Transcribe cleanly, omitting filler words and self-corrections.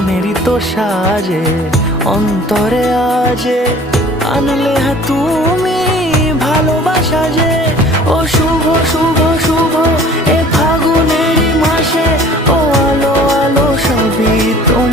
মনেরই তো সাজে অন্তরে আজে আনলে তুমি ভালোবাসা যে। ও শুভ শুভ শুভ এ ফাগুনেরই মাসে, ও আলো আলো সবই তোমার।